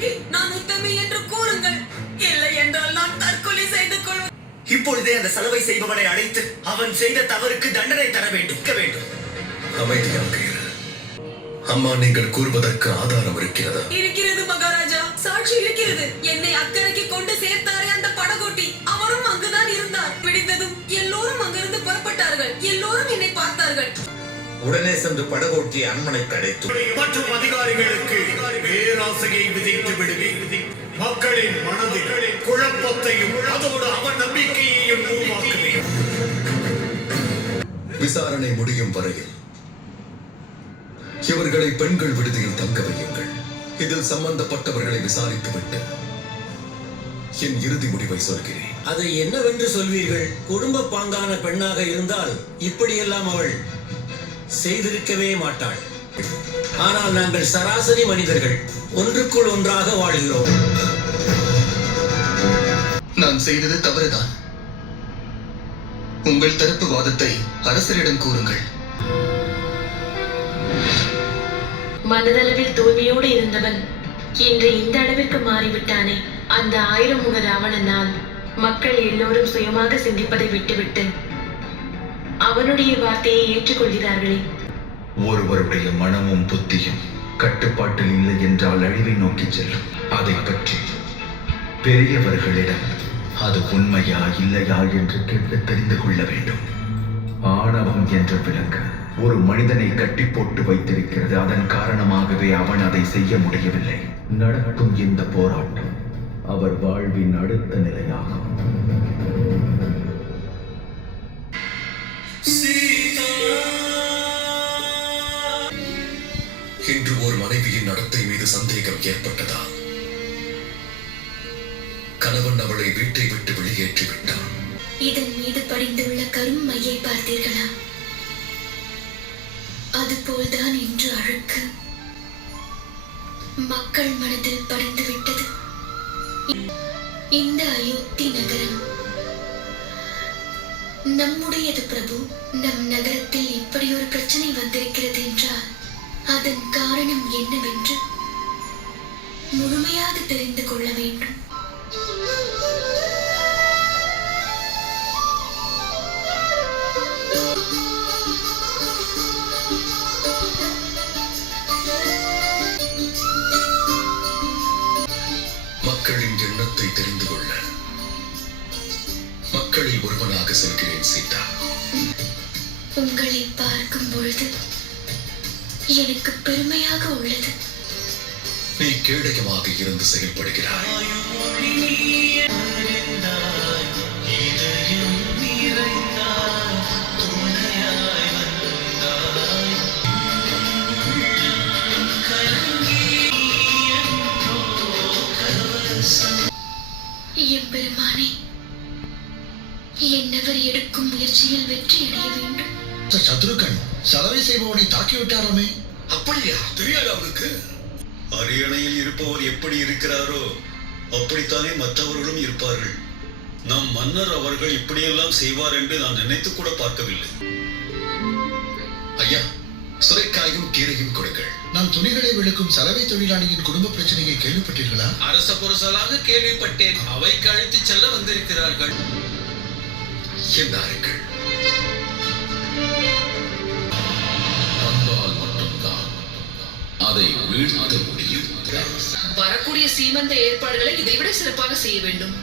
வணங்கி நான் உத்தமி என்று கூறுங்கள். இல்லை என்றால் நான் தற்கொலை செய்து கொள்வேன். இப்பொழுதே அந்த சலவை செய்பவனை அழைத்து அவன் செய்த தவறுக்கு தண்டனை தர வேண்டும். அமைதியாக இரு. அம்மா, நீங்கள் கூறுவதற்கு ஆதாரம் இருக்கிறதா? இருக்கிறது மகாராஜா, சாட்சி இருக்கிறது. என்னை அக்கறைக்கு கொண்டு சேர்த்தாரே அந்த படகோட்டி, அவரும் அங்குதான் இருந்தார். விடிந்ததும் எல்லோரும் அங்கிருந்து புறப்பட்டார்கள். எல்லோரும் என்னை பார்த்தார்கள். உடனே சென்று படகோட்டி அரண்மனை அடைத்து மற்றும் அதிகாரிகளுக்கு பேராசையை விதித்து விடுவேன். மக்களின் மனதில் குழப்பத்தையும் அதோடு அவன் நம்பிக்கையையும் உருவாக்குவேன். விசாரணை முடியும் வரையில் இவர்களை பெண்கள் விடுதியில் தங்க வையுங்கள். இதில் சம்பந்தப்பட்டவர்களை விசாரித்துவிட்டு என் இறுதி முடிவை சொல்கிறேன். அதை என்னவென்று சொல்வீர்கள்? குடும்ப பாங்கான பெண்ணாக இருந்தால் இப்படியெல்லாம் அவள் செய்திருக்கவே மாட்டாள். ஆனால் நாங்கள் சராசரி மனிதர்கள், ஒன்றுக்குள் ஒன்றாக வாழ்கிறோம். நான் செய்தது தவறுதான். உங்கள் தரப்பு வாதத்தை அரசரிடம் கூறுங்கள். மனதளவில் தூய்மையோடு இருந்தவன் இன்று இந்த அளவிற்கு மாறிவிட்டானே. அந்த 1000 முக ராவணனால் மக்கள் எல்லோரும் சுயமாக சிந்திப்பதை விட்டுவிட்டு அவனுடைய வார்த்தையை ஏற்றுக்கொள்கிறார்களே. ஒருவருடைய மனமும் புத்தியும் கட்டுப்பாட்டில் இல்லை என்றால் அழிவை நோக்கி செல்லும். அதை பற்றி பெரியவர்களிடம் அது உண்மையா இல்லையா என்று கேட்டு தெரிந்து கொள்ள வேண்டும். ஆணவம் என்ற விலங்கு ஒரு மனிதனை கட்டி போட்டு வைத்திருக்கிறது. அதன் காரணமாகவே அவன் அதை செய்ய முடியவில்லை. நடக்கும் இந்த போராட்டம் அவர் வாழ்வின் அடுத்த நிலையாகும். இன்று ஒரு மனைவியின் நடத்தை மீது சந்தேகம் ஏற்பட்டதா? கணவன் அவளை வீட்டை விட்டு வெளியேற்றி விட்டான். இதன் மீது படிந்துள்ள கரும் மையை பார்த்தீர்களா? அதுபோல்தான் இன்று அழுக்கு மக்கள் மனதில் படிந்து விட்டது. இந்த அயோத்தி நகரம் நம்முடையது பிரபு. நம் நகரத்தில் இப்படி ஒரு பிரச்சனை வந்திருக்கிறது என்றால் அதன் காரணம் என்னவென்று முழுமையாக தெரிந்து கொள்ள வேண்டும். மக்களின் எண்ணத்தை தெரிந்து கொள்ள மக்களில் ஒருவனாக செல்கிறேன் சீதா. உங்களை பார்க்கும் பொழுது எனக்கு பெருமையாக உள்ளது. நீ கேடயமாக இருந்து செயல்படுகிறாய். எம்பெருமானே, என்னவர் எடுக்கும் முயற்சியில் வெற்றி அடைய வேண்டும். சத்ருகன் சலவை செய்பவனை தாக்கிவிட்டாராமே. அப்படியா? தெரியாது அவனுக்கு. அரியணையில் இருப்பவர் எப்படி இருக்கிறாரோ அப்படித்தானே மற்றவர்களும் இருப்பார்கள். நம் மன்னர் அவர்கள் இப்படியெல்லாம் செய்வார் என்று நான் நினைத்து கூட பார்க்கவில்லை. ஐயா, சுரைக்காயும் கீரையும் கொடுங்கள். நாம் துணிகளை விழுக்கும் சலவை தொழிலாளியின் குடும்ப பிரச்சனையை கேள்விப்பட்டீர்களா? அரச புரசலாக கேள்விப்பட்டேன். அவைக்கு அழைத்து செல்ல வந்திருக்கிறார்கள். என்னாருங்கள்? அன்பால் மட்டும்தான் அதை வீழ்த்த முடியும். வரக்கூடிய சீமந்த ஏற்பாடுகளை இதைவிட சிறப்பாக செய்ய வேண்டும்.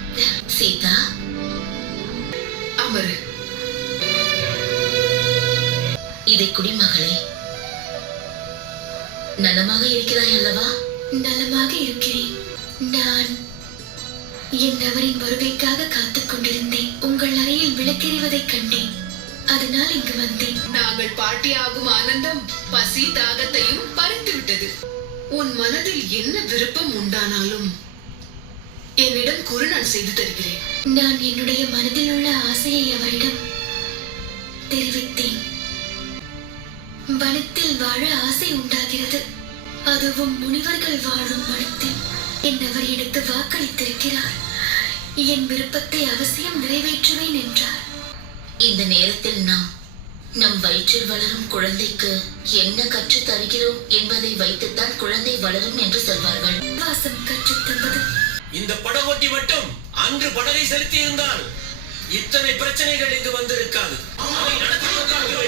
சீதா, அமரு. இதை குடிமகளே, நலமாக இருக்கிறாய் அல்லவா? நலமாக இருக்கிறேன். நான் என் அவரின் வருகைக்காக காத்துக் கொண்டிருந்தேன். உங்கள் அறையில் விளக்கெறிவதைக் கண்டேன். அதனால் இங்கு வந்தேன். நாங்கள் பாட்டியாகும் ஆனந்தம் பசி தாகத்தையும் பறித்து விட்டது. உன் மனதில் என்ன விருப்பம் உண்டானாலும் என்னிடம் கூறு, நான் செய்து தருகிறேன். நான் என்னுடைய மனதில் உள்ள ஆசையை அவரிடம் தெரிவித்தேன். வனத்தில் வாழ ஆசை உண்டாகிறது, அதுவும் முனிவர்கள் வாழும் வனத்தில். என்னவர் எனக்கு வாக்களித்திருக்கிறார். என் விருப்பத்தை அவசியம் நிறைவேற்றுவேன் என்றார். இந்த நேரத்தில் நாம் நம் வயிற்றில் வளரும் குழந்தைக்கு என்ன கற்றுத் தருகிறோம் என்பதை வைத்துத்தான் குழந்தை வளரும் என்று சொல்வார்கள். வாசம் கற்றுத் தந்தது. இந்த படகோட்டி மட்டும் அன்று படகை செலுத்தி இருந்தால் இத்தனை பிரச்சனைகள் இங்கு வந்திருக்காது. அதை நடத்துவதற்காகவே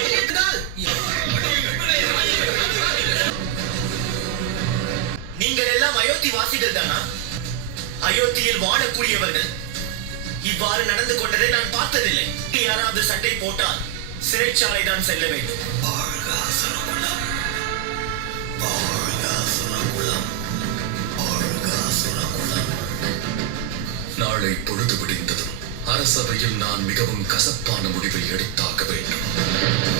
நீங்கள் எல்லாம் அயோத்தி வாசிகள் தானா? அயோத்தியில் வாழக்கூடியவர்கள் இவ்வாறு நடந்து கொண்டதை நான் பார்த்ததில்லை. யாராவது சண்டை போட்டால் சிறைச்சாலை தான் செல்ல வேண்டும். நாளை பொழுது விடிந்ததும் அரசவையில் நான் மிகவும் கசப்பான முடிவை எடுத்தாக வேண்டும்.